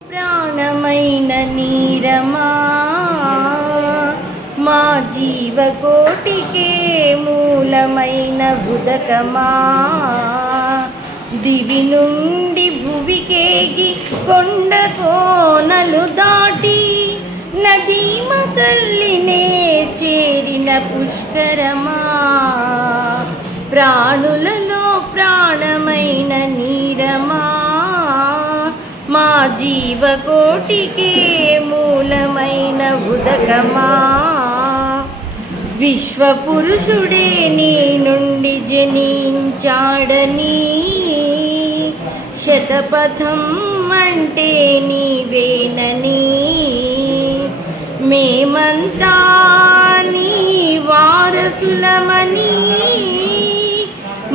ప్రాణమైన నీరమా మా జీవకోటికే మూలమైన ఉదకమా దివి నుండి భువికేగి కొండ కోనలు దాటి నదీమ తల్లినే చేరిన పుష్కరమా ప్రాణులలో ప్రాణమైన నీరమా మా జీవకోటికే మూలమైన ఉదకమా విశ్వపురుషుడే నీ నుండి జనించాడని శతపథం అంటే నీవేనని మేమంతా నీ వారసులమని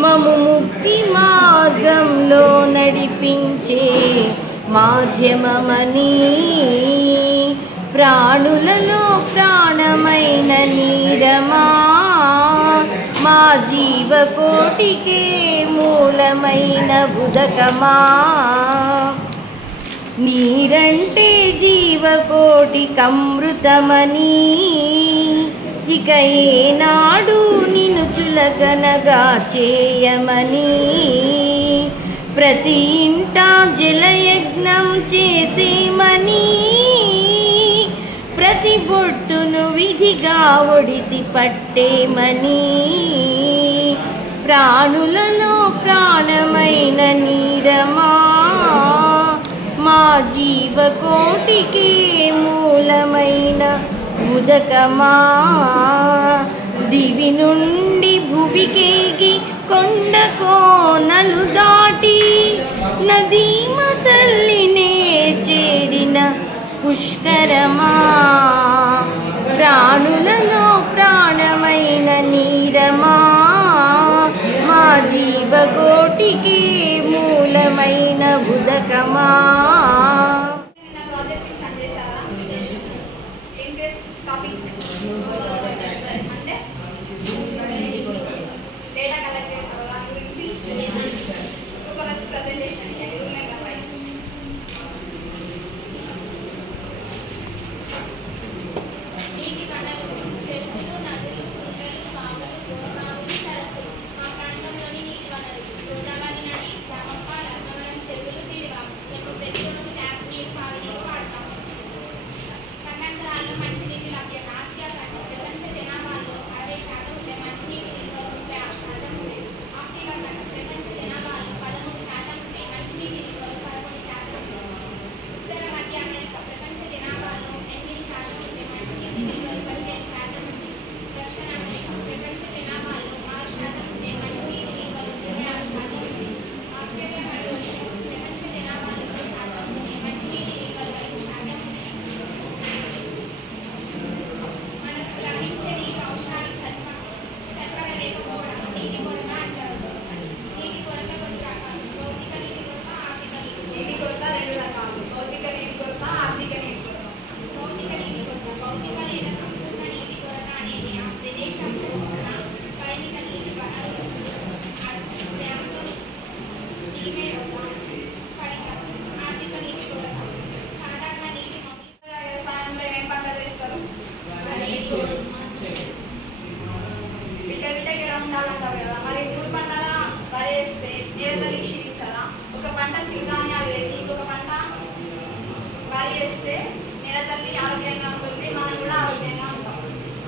మము ముక్తి మార్గంలో నడిపించే మాధ్యమమని ప్రాణులలో ప్రాణమైన నీరమా మా జీవకోటికే మూలమైన ఉదకమా నీరంటే జీవకోటికమృతమని ఇక ఏనాడు నిన్ను చులకనగా చేయమని ప్రతి ఇంట జలయజ్ఞం చేసేమని ప్రతి బొట్టును విధిగా ఒడిసి పట్టేమని ప్రాణులలో ప్రాణమైన నీరమా మా జీవకోటికి మూలమైన ఉదకమా దివి నుండి భువికేగి కొండ కోనలు దాటి నదీమ తల్లినే చేరిన పుష్కరమా ప్రాణులలో ప్రాణమైన నీరమా మా జీవకోటికి మూలమైన ఉదకమా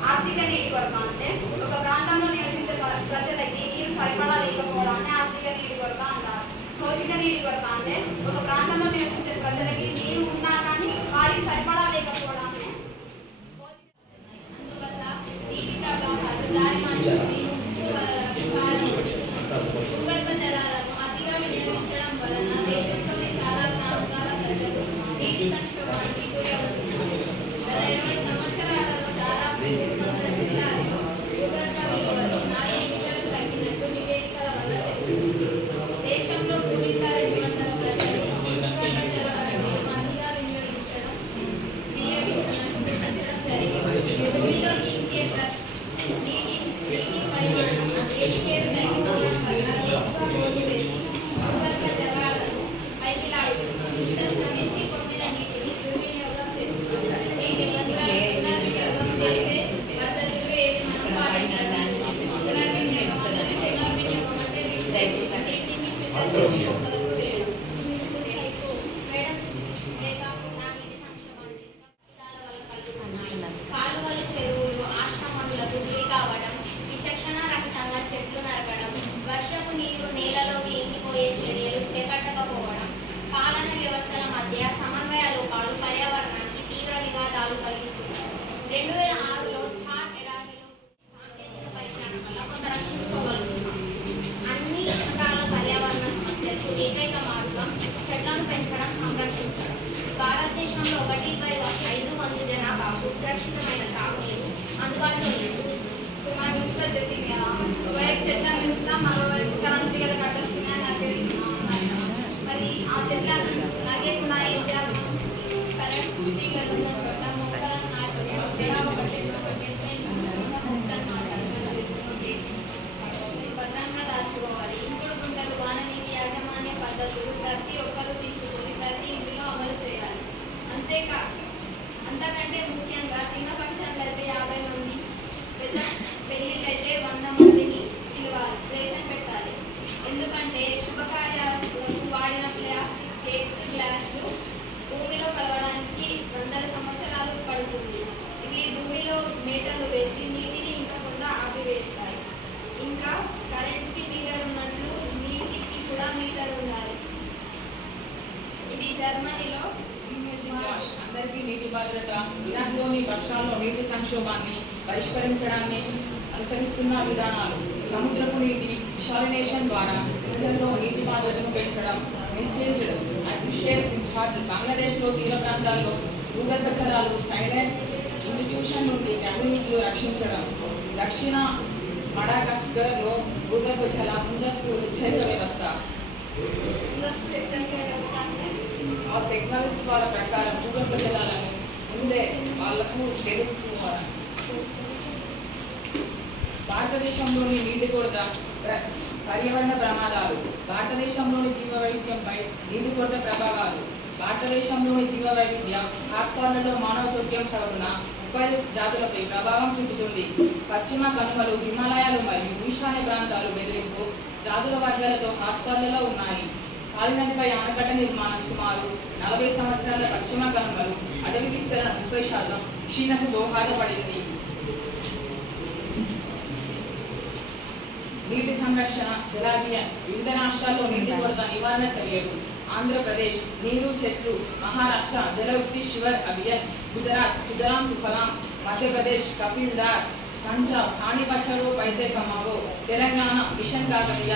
ఆర్థిక నీటి కొరత అంటే ఒక ప్రాంతంలో నివసించే ప్రజలకి నీరు సరిపడా లేకపోవడాన్ని ఆర్థిక నీటి కొరత అంటారు. భౌతిక నీటి కొరత అంటే ఒక ప్రాంతంలో నివసించే ప్రజలకి నీరు ఉన్నా కానీ వారికి సరిపడా లేకపోవడాన్ని అందువల్ల నీటి ప్రవాహాలు దారి మనుషులు భూగర్భ జలాలను అతిగా వినియోగించడం వలన దేశంలోని చాలా ప్రాంతాల ప్రజలు నీటి సంక్షోభానికి గురి అవుతున్నారు. గత 20 సంవత్సరాలలో దాదాపు 600 జిల్లాల్లో భూగర్భ విలువలు 4 మీటర్లు తగ్గినట్టు నివేదికల వల్ల తెలుస్తుంది. దేశంలో 200 ప్రజలు భూగర్భ జలాలను అతిగా వినియోగిస్తున్నట్టు గుర్తించడం జరిగింది. భూమిలోకి ఇంకే నీటి పరిమాణం 77 తగ్గిపోవడం వల్ల లోతుగా బోర్లు వేసి భూగర్భ జలాలను పైకి లాగుతున్నారు. ఇంత శ్రమించి పొందిన సురక్షితమైన తాగునీరు అందుబాటులో లేదు. మన న్యూస్లో చెప్పింది కదా, ఒకవైపు చెట్లను చూస్తాం, మరోవైపు కరెంట్ తీగలు కట్టొస్తున్నాయని నరికేస్తున్నాం. మరి ఆ చెట్లను నరికేయకుండా ఏం చేయాలి? కరెంట్ తీగలు మొక్కలను నాటొచ్చు, ఒక చెట్టు కొట్టేస్తే మొక్కలను నాటుకోవాలి, భద్రంగా దాచుకోవాలి. ఇంకుడు గుంటలు, వాననీటి యాజమాన్య పద్ధతులు ప్రతి ఒక్కరూ తీసుకుని ప్రతి ఇంటిలో అమలు చేయాలి. అంతకంటే ముఖ్యంగా చిన్న ఫంక్షన్లు అయితే 50 మంది, పెద్ద పెళ్ళిళ్ళు అయితే 100 మందిని పిలవాలి, రేషన్ పెట్టాలి. ఎందుకంటే శుభకార్యాలకు వాడిన ప్లాస్టిక్ కేక్స్, గ్లాసులు భూమిలో కలవడానికి వందల సంవత్సరాలు పడుతుంది. ఇవి భూమిలో మేటలు వేసి నీటిని ఇంకకుండా ఆపివేస్తాయి. ఇంకా కరెంట్కి మీటర్ ఉన్నట్లు నీటికి కూడా మీటర్ ఉండాలి. ఇది జర్మనీలో. అందరికీ నీటి భద్రత ఇరాన్లోని వర్షాల్లో నీటి సంక్షోభాన్ని పరిష్కరించడాన్ని అనుసరిస్తున్న విధానాలు. సముద్రపు నీటి డిసాలినేషన్ ద్వారా ప్రజల్లో నీటి భద్రతను పెంచడం. మెసేజ్డ్ అడ్మినిస్ట్రేటివ్ ఇన్ఛార్జ్ బంగ్లాదేశ్లో తీర ప్రాంతాల్లో భూగర్భ జలాలు సైలెంట్ ఇన్స్టిట్యూషన్ నుండి కమ్యూనిటీలు రక్షించడం. దక్షిణ మడగాస్కర్లో భూగర్భ జల ముందస్తు హెచ్చరిక వ్యవస్థ. ఆ టెక్నాలజీ వాళ్ళ ప్రకారం భూగర్భ జలాలను ముందే వాళ్లకు తెలుసుకోవాలి. భారతదేశంలోని నీటి కొరత, పర్యావరణ ప్రమాదాలు. భారతదేశంలోని జీవ వైవిధ్యంపై నీటి కొరత ప్రభావాలు. భారతదేశంలోని జీవ వైవిధ్యం హాట్స్పాట్లలో మానవ చోక్యం సగటున 30 జాతులపై ప్రభావం చూపుతుంది. పశ్చిమ కనుమలు, హిమాలయాలు మరియు ఈశాన్య ప్రాంతాలు బెదిరింపు జాతుల వర్గాలతో హాట్స్పాట్లలో ఉన్నాయి. కాళీ నదిపై ఆనకట్ట నిర్మాణం సుమారు 40 సంవత్సరాల పశ్చిమ కనుమలు అటవీ విస్తరణ 30% క్షీణకు దోహదపడింది. నీటి సంరక్షణ, జలాభియాన్. వివిధ రాష్ట్రాల్లో నీటి కొరత నివారణ చర్యలు. ఆంధ్రప్రదేశ్ నీరు చెట్లు, మహారాష్ట్ర జలవృత్తి శివర్ అభియాన్, గుజరాత్ సుజలాం సుఫలాం, మధ్యప్రదేశ్ కపిల్ దార్, పంజాబ్ పానీ బచావో పైసే కమావో, తెలంగాణ మిషన్ కాకతీయ.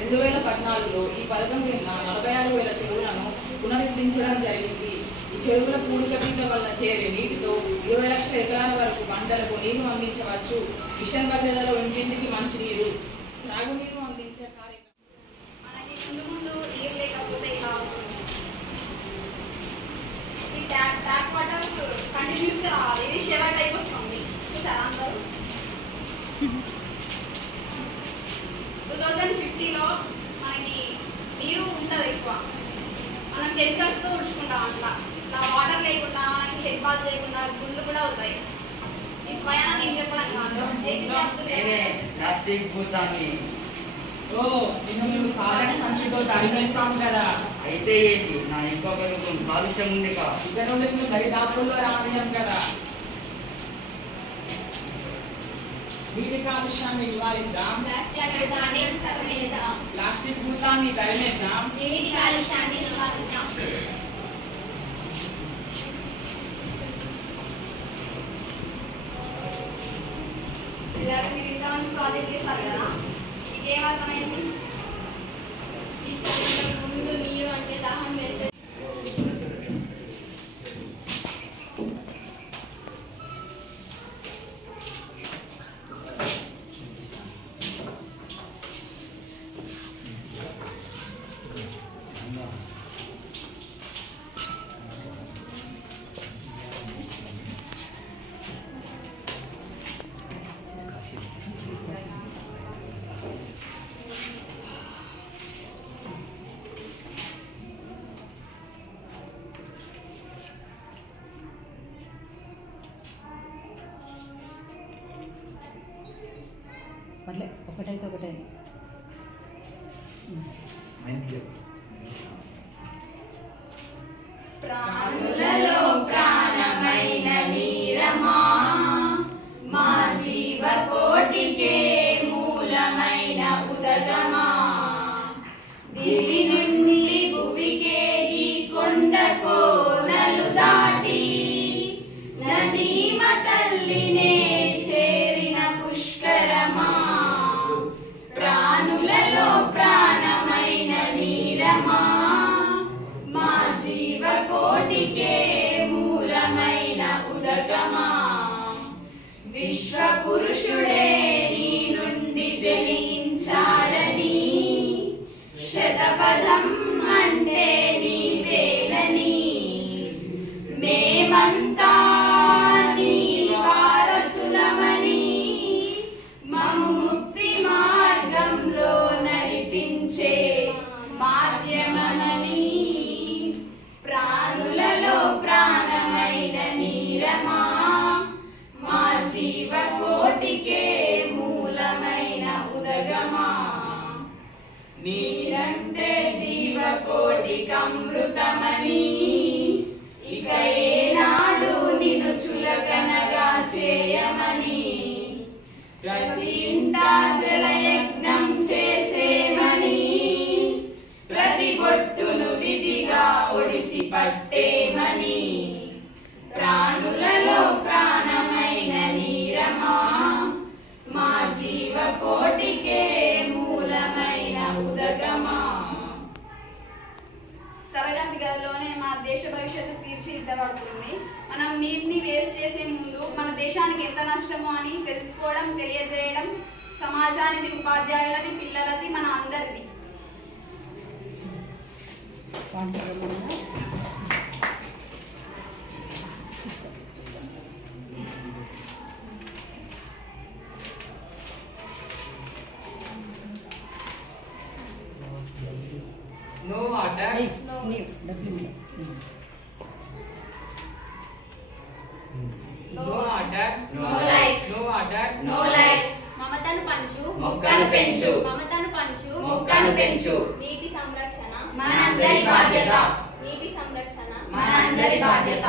2014లో ఈ పథకం కింద 46,000 చెరువులను పునరుద్ధరించడం జరిగింది. ఈ చెరువుల పూడికతీత వల్ల చేరే నీటితో 20 లక్షల ఎకరాల వరకు పంటలకు నీరు అందించవచ్చు. మిషన్ భద్రతలో ఇంటింటికి మంచినీరు, త్రాగునీరు అందించే కార్యక్రమం. మనకి ముందు నీరు లేకపోతే ఇలా అవుతుంది. ఈ ట్యాప్ వాటర్ కంటిన్యూస్గా రావాలి. ఇది షవర్ టైప్ వస్తుంది, చూసారా అందరూ? 2050లో మనకి నీరు ఉంటుంది ఎక్కువ. మనం కెమికల్స్తో ఉడుచుకుంటాం. అట్లా వాటర్ లేకుండా మనకి హెడ్ బాత్ చేయకుండా గుళ్ళు కూడా అవుతాయి. ఈ స్వయాన నేను చెప్పడం కాదు, ప్లాస్టిక్ భూతాన్ని. ఓ నిన్ను మేము కాలని సంచితో తరిమేస్తాం కదా. అయితే ఏంటి, నా ఇంకో కాలుష్యం ఉంది కా. ఇక్కడ నుండి మేము దరిదాపుల్లో రానియం కదా. నీటి కాలుష్యాన్ని నివారిద్దాం, ప్లాస్టిక్ భూతాన్ని తరిమేద్దాం, నీటి కాలుష్యాన్ని నివారిద్దాం. ప్రాజెక్ట్ చేస్తారు కదా, ఇదేమర్థమైంది? ఈ చదువులకు ముందు నీరు అంటే దాహం వేస్తే పర్లే, ఒకటైతే ఒకటే. ప్రాణులలో ప్రాణమైన నీరమా, మా జీవకోటికే మూలమైన ఉదగమా, దివి నుండి భువికేది కొండ కోనలు దాటి నదీమ తల్లినే చేరిన పుష్కరమా, ప్రాణులలో ప్రాణమైన నీరమా. మాధ్యమమని ప్రాణులలో ప్రాణమైన నీరమా మా జీవకోటికే మూలమైన ఉదగమా నీరంటే జీవకోటికమృతమని ఇక ఏనాడు నిన్ను చులకనగా చేయమని ప్రతి ఇంటా జలయజ్ఞం చేసేమని ప్రతి బొట్టును విధిగా ఒడిసి పట్టేమని ప్రాణులలో ప్రాణమైన నీరమా మా జీవకోటికే మూలమైన ఉదగమా. తరగతి గదిలోనే మన దేశ భవిష్యత్తు తీర్చిదిద్దబడుతుంది. మనం నీటిని వేస్ట్ చేసే ముందు మన దేశానికి ఎంత నష్టమో అని తెలుసుకోవడం, తెలియజేయడం సమాజానికి, ఉపాధ్యాయులది, పిల్లలది, మన అందరిది. No water. No water. No life. No water. No life. మమతను పంచు, మొక్కను పెంచు. మమతను పంచు, మొక్కను పెంచు. నీటి సంరక్షణ మనందరి బాధ్యత. నీటి సంరక్షణ మనందరి బాధ్యత.